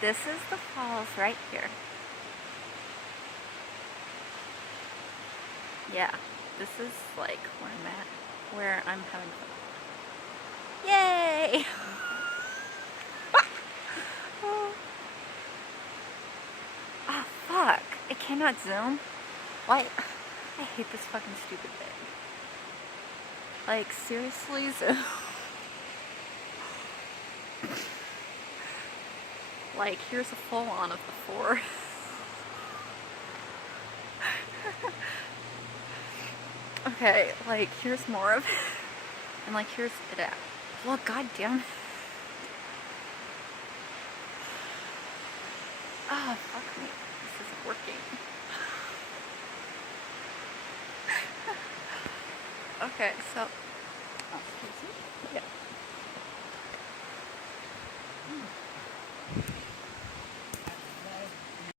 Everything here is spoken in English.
This is the falls right here. Yeah, this is like where I'm at, where I'm having fun. Yay! Oh, oh, fuck. It cannot zoom. Why? I hate this fucking stupid thing. Like, seriously, zoom. Like, here's a full on of the 4. Okay, like, here's more of it. And like, here's it at. Look, goddamn. Oh, fuck me. This isn't working. Okay, so. Oh, excuse me. Yeah.